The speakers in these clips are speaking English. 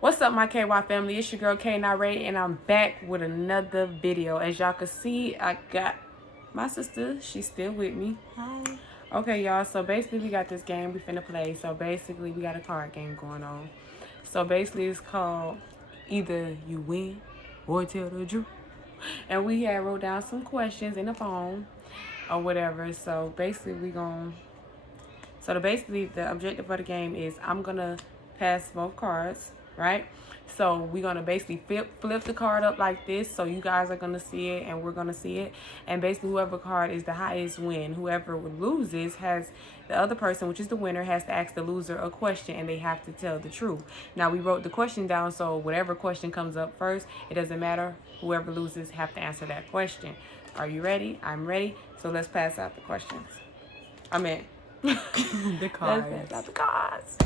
What's up, my KY family? It's your girl K Ray, and I'm back with another video. As y'all can see, I got my sister. She's still with me. Hi. Okay, y'all. So basically, we got this game we finna play. So basically, we got a card game going on. So basically, it's called Either You Win or Tell the Truth. And we had wrote down some questions in the phone or whatever. So basically, the objective for the game is I'm gonna pass both cards, right? So we're gonna basically flip the card up like this, so you guys are gonna see it and we're gonna see it. And basically, whoever card is the highest win. Whoever loses has the other person, which is the winner, has to ask the loser a question, and they have to tell the truth. Now we wrote the question down, so whatever question comes up first, it doesn't matter. Whoever loses have to answer that question. Are you ready? I'm ready. So let's pass out the questions. I'm in. The cards. Let's pass out the cards.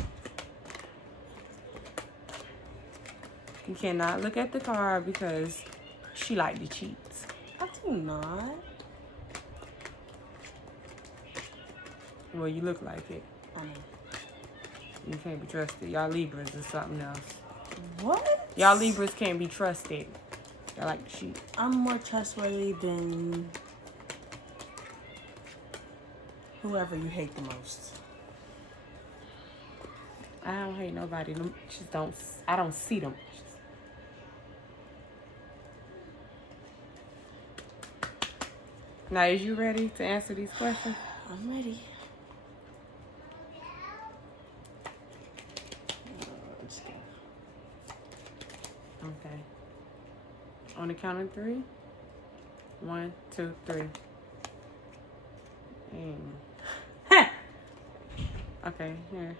You cannot look at the card because she like to cheat. I do not. Well, you look like it. I mean, You can't be trusted. Y'all Libras is something else. what? Y'all Libras can't be trusted. Y'all like to cheat. I'm more trustworthy than whoever you hate the most. I don't hate nobody. I don't see them. Now, is you ready to answer these questions? I'm ready. Okay. On the count of 3. 1, 2, 3. Okay, here.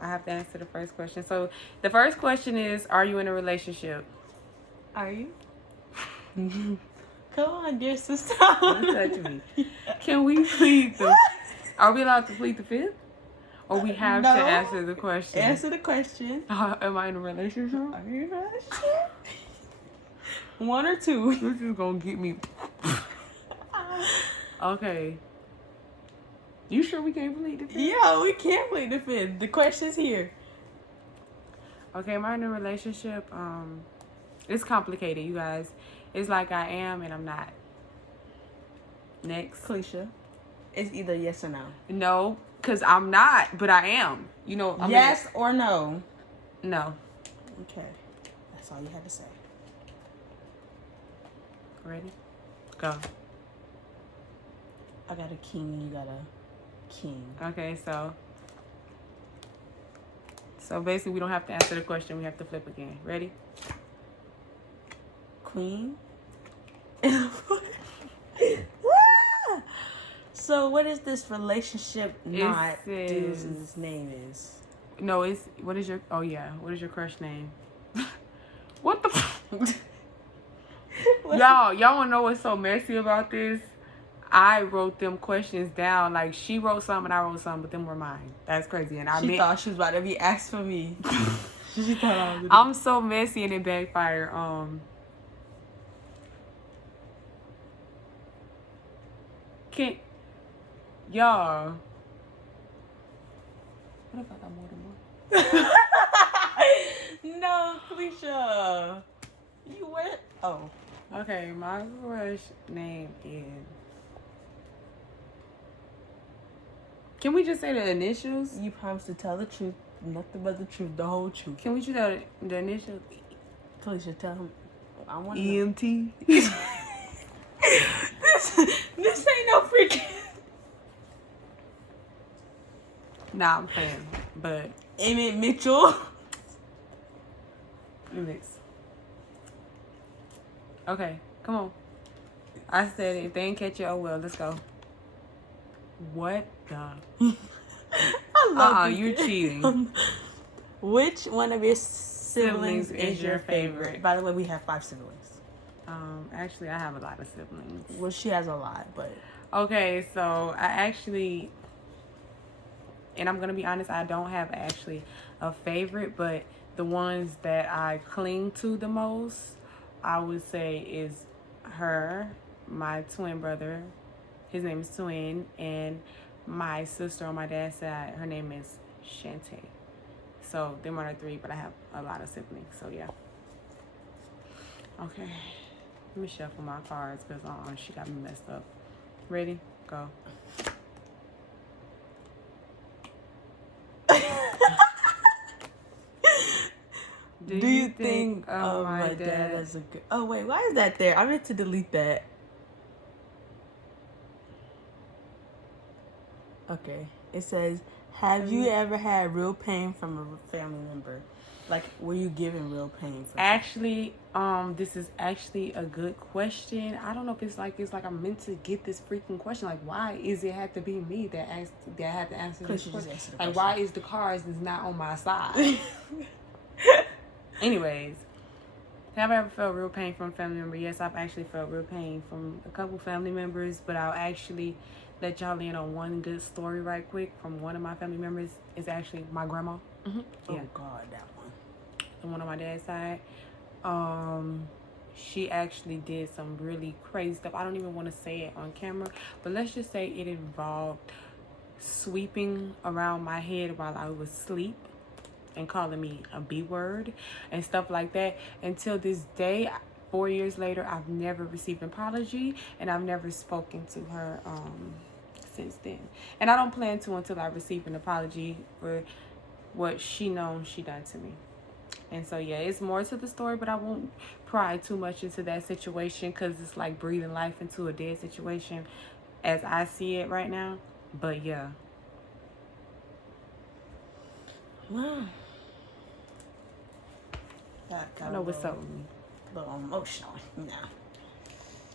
I have to answer the first question. So the first question is, are you in a relationship? Are you? Come on, dear sister. Don't touch me. Can we plead the... Are we allowed to plead the fifth? Or we have No. to answer the question? Answer the question. Am I in a relationship? Are you in a relationship? 1 or 2. This is gonna get me... Okay. You sure we can't plead the fifth? Yeah, we can't plead the fifth. The question's here. Okay, am I in a relationship? It's complicated, you guys. It's like I am and I'm not. Next. Kalisha, it's either yes or no. No, because I'm not, but I am. You know, Yes or no? No. Okay. That's all you had to say. Ready? Go. I got a king and you got a king. Okay, so basically we don't have to answer the question. We have to flip again. Ready? Queen. So what is this relationship not dude's name is? No, it's, what is your, oh yeah, what is your crush name? What the Y'all wanna know what's so messy about this? I wrote them questions down. Like, she wrote some and I wrote some, but them were mine. That's crazy. And She thought she was about to be asked for me. She thought I was I'm so messy and it backfired. Y'all. What if I got more than one? No, Kalisha. You went. Oh. Okay, my crush name is... Can we just say the initials? You promised to tell the truth, nothing but the truth, the whole truth. Can we just tell the initials? Kalisha, tell him. I want EMT. this ain't no freaking. Nah, I'm playing. But Emmett Mitchell. next. Okay, come on. I said it. If they ain't catch it, oh well. Let's go. What the? I love you're cheating. Which one of your siblings is your favorite? By the way, we have 5 siblings. Actually, I have a lot of siblings. Well, she has a lot, but... Okay, so I actually... And I'm going to be honest, I don't have actually a favorite, but the ones that I cling to the most, I would say is her, my twin brother. His name is Twin, and my sister on my dad's side, her name is Shantae. So them are the 3, but I have a lot of siblings. So yeah. Okay. Let me shuffle my cards because she got me messed up. Ready? Go. Do you think my dad is a good... Oh, wait. Why is that there? I meant to delete that. Okay. It says, have you ever had real pain from a family member? Like, were you given real pain? Actually, this is actually a good question. I don't know if it's like I'm meant to get this freaking question. Like, why is it have to be me that had to answer this question? Like, why is the cards is not on my side? Anyways, have I ever felt real pain from a family member? Yes, I've actually felt real pain from a couple family members, but I'll actually let y'all in on one good story right quick from one of my family members. Is actually my grandma. Mm-hmm. Yeah. Oh God, that one. The one on my dad's side. She actually did some really crazy stuff. I don't even want to say it on camera, but let's just say it involved sweeping around my head while I was asleep and calling me a B word and stuff like that. Until this day, 4 years later, I've never received an apology, and I've never spoken to her since then. And I don't plan to until I receive an apology for what she knows she done to me. And so yeah, it's more to the story, but I won't pry too much into that situation because it's like breathing life into a dead situation as I see it right now. But yeah. Wow. I know what's up with me. A little emotional.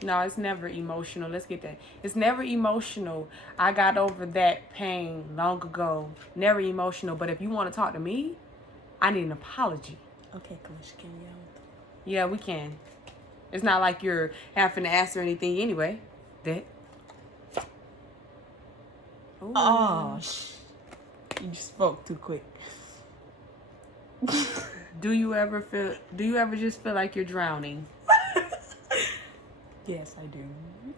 No, it's never emotional. Let's get that. It's never emotional. I got over that pain long ago. Never emotional. But if you want to talk to me, I need an apology. Okay, Kalisha, can we out? Yeah, we can. It's not like you're having to answer anything anyway. That. Ooh. Oh, you spoke too quick. Do you ever just feel like you're drowning? Yes, I do.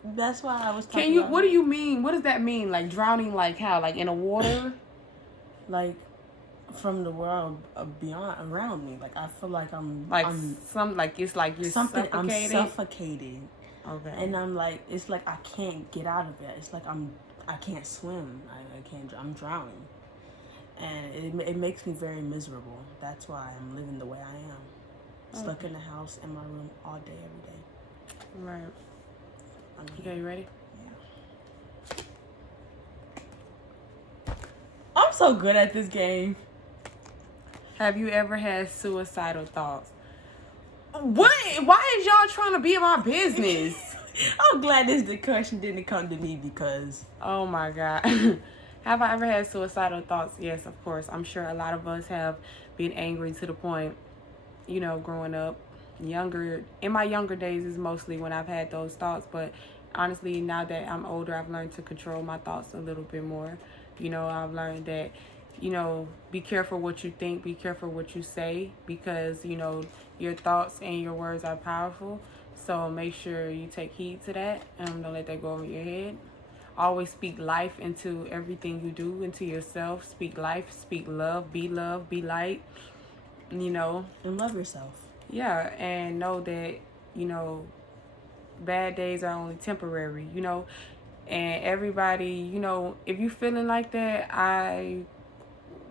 That's why I was talking what do you mean? What does that mean? Like drowning like how? Like in a water? Like from the world beyond around me. Like I feel like I'm it's like you're suffocating. I'm suffocating. Okay. And I'm like, it's like I can't get out of it. It's like I can't swim. I'm drowning. And it makes me very miserable. That's why I'm living the way I am. Stuck in the house, in my room, all day, every day. Right. Okay, you ready? Yeah. I'm so good at this game. Have you ever had suicidal thoughts? What? Why is y'all trying to be in my business? I'm glad the question didn't come to me because... Oh my God. Have I ever had suicidal thoughts? Yes, of course. I'm sure a lot of us have been angry to the point, growing up. In my younger days is mostly when I've had those thoughts, but honestly, now that I'm older, I've learned to control my thoughts a little bit more. I've learned that, be careful what you think, be careful what you say, because, your thoughts and your words are powerful. So make sure you take heed to that and don't let that go over your head. Always speak life into everything you do, into yourself. Speak life, speak love, be light, And love yourself. Yeah, and know that, bad days are only temporary, and everybody, if you're feeling like that, I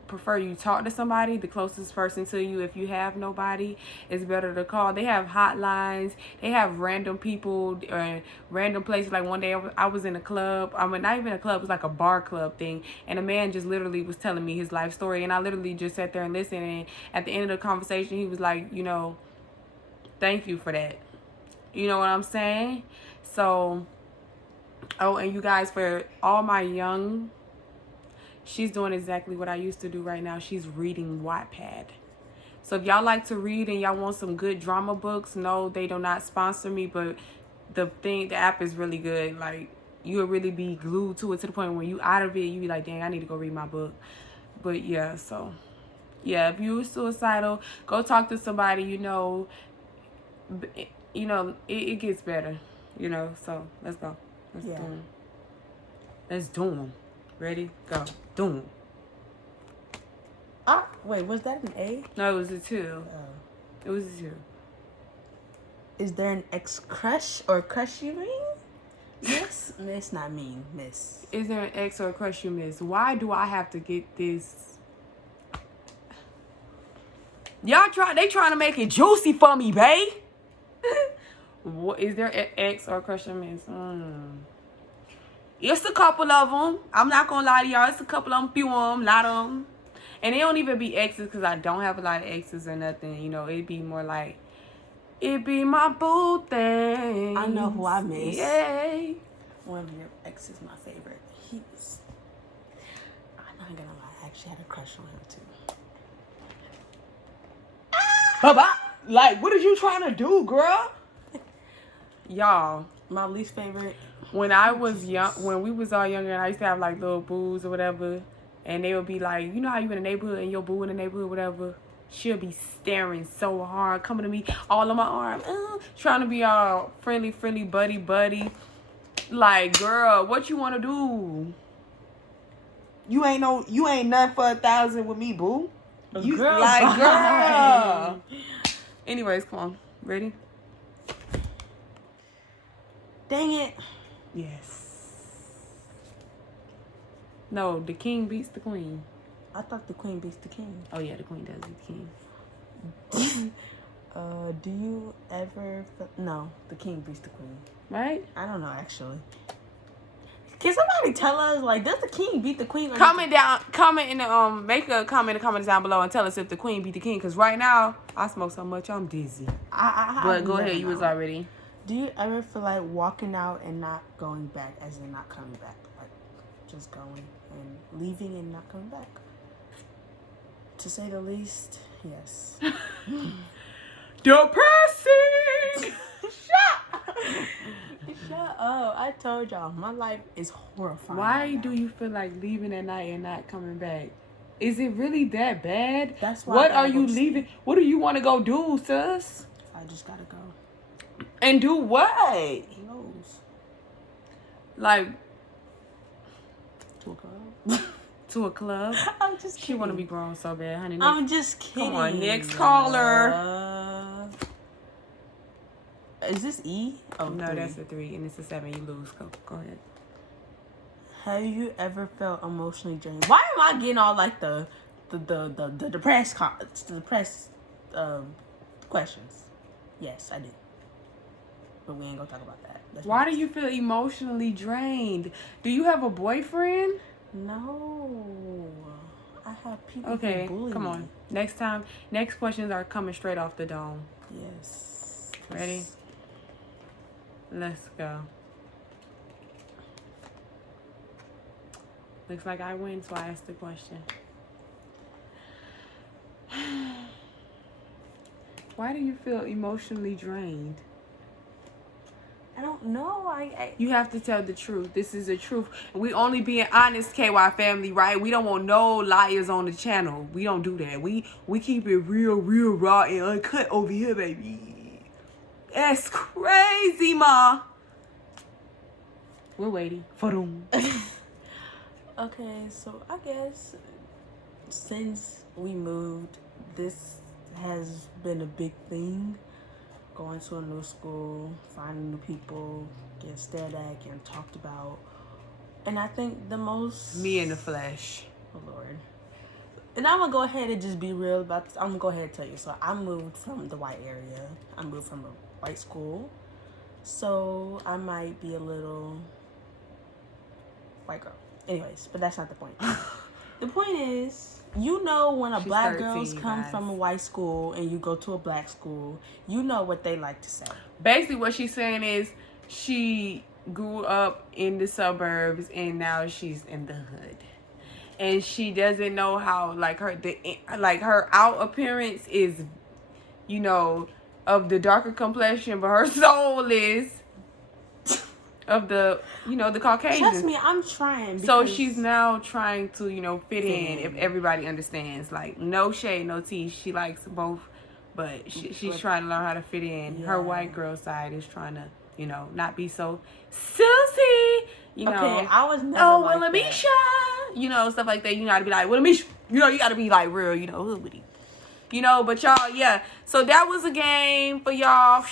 prefer you talk to somebody, the closest person to you. If you have nobody, it's better to call. They have hotlines. They have random people or random places. Like one day I was in a club. I mean, not even a club. It was like a bar club thing. And a man just literally was telling me his life story. And I literally just sat there and listened. And at the end of the conversation, he was like, thank you for that. You know what I'm saying? So, and you guys, for all my young... She's doing exactly what I used to do right now. She's reading Wattpad. So if y'all like to read and y'all want some good drama books, no, they do not sponsor me, but the app is really good. Like, you'll really be glued to it to the point when you out of it, you be like, dang, I need to go read my book. But yeah, so yeah, if you're suicidal, go talk to somebody. It gets better. So let's go. Let's do them. Ready? Go. Doom. Ah. Wait, was that an A? No, it was a 2. Oh. It was a 2. Is there an ex crush or crush you mean? Miss? Miss, not mean. Miss. Is there an ex or a crush you miss? Why do I have to get this? They trying to make it juicy for me, babe. What is there an ex or a crush you miss? It's a couple of them. I'm not gonna lie to y'all. It's a couple of them, few of them, a lot of them. And they don't even be exes because I don't have a lot of exes or nothing. You know, it'd be more like, it be my boo thing. I know who I miss. Yay. One of your exes, my favorite. He's. I'm not gonna lie. I actually had a crush on him too. Baba, like, what are you trying to do, girl? Y'all, my least favorite. When I was young, when we was all younger, and I used to have like little boos or whatever, and they would be like, you know how you in the neighborhood and your boo in the neighborhood, whatever. She'll be staring so hard, coming to me all on my arm, trying to be all friendly, buddy. Like, girl, what you want to do? You ain't nothing for 1,000 with me, boo. You girl, like, girl. Anyways, come on, ready? Dang it. Yes. No, the king beats the queen. I thought the queen beats the king. Oh yeah, the queen does beat the king. Do you ever... No, the king beats the queen. Right? I don't know, actually. Can somebody tell us, like, does the king beat the queen? Make a comment in the comments down below and tell us if the queen beat the king. Because right now, I smoke so much, I'm dizzy. But go ahead, you was already. Do you ever feel like walking out and not going back, as in not coming back? Like, just going and leaving and not coming back? To say the least, yes. Depressing! Shut up. I told y'all, my life is horrifying. Why do you feel like leaving at night and not coming back? Is it really that bad? That's why. What are you leaving? What do you want to go do, sis? I just gotta go. And do what? Who knows? Like, to a club? To a club? I'm just kidding. She want to be grown so bad, honey. I'm just kidding. Come on, next caller. Is this E? Oh, no, 3. that's a 3, and it's a 7. You lose. Go ahead. Have you ever felt emotionally drained? Why am I getting all like the depressed questions? Yes, I did. But we ain't gonna talk about that. Why do you feel emotionally drained? Do you have a boyfriend? No. I have people Okay, who bully come me. on. Next questions are coming straight off the dome. Yes. Ready? Let's go. Looks like I win, so I asked the question. Why do you feel emotionally drained? I don't know. You have to tell the truth. This is the truth. We only being honest, KY family, right? We don't want no liars on the channel. We don't do that. We keep it real raw and uncut over here, baby. That's crazy, ma. We're waiting for them. Okay, so I guess since we moved, this has been a big thing. Going to a new school, finding new people, getting stared at, getting talked about. And I think the most... Me in the flesh. Oh, Lord. And I'm going to go ahead and just be real about this. I'm going to go ahead and tell you. So I moved from the white area. I moved from a white school. So I might be a little white girl. Anyways, but that's not the point. The point is, you know, when She's black 13, girls come guys. from a white school and you go to a black school, you know what they like to say. Basically, what she's saying is she grew up in the suburbs and now she's in the hood. And she doesn't know how, like, her out appearance is, you know, of the darker complexion, but her soul is of the, you know, the Caucasian. Trust me, I'm trying. So she's now trying to, you know, fit in, if everybody understands. Like, no shade, no tea. She likes both, but she's trying to learn how to fit in. Yeah. Her white girl side is trying to, you know, not be so sussy, you know. Okay, I was never Oh, like Willamisha, that. you know, stuff like that. You know how to be like, Willamisha, You know, you gotta be like real, you know, hoodie. You know, but y'all, yeah. So that was a game for y'all.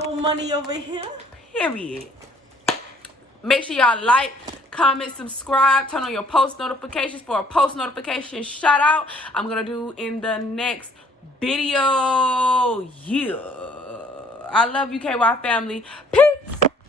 No money over here. Period. Make sure y'all like, comment, subscribe, turn on your post notifications for a post notification shout out I'm gonna do in the next video. Yeah. I love you, KY family. Peace.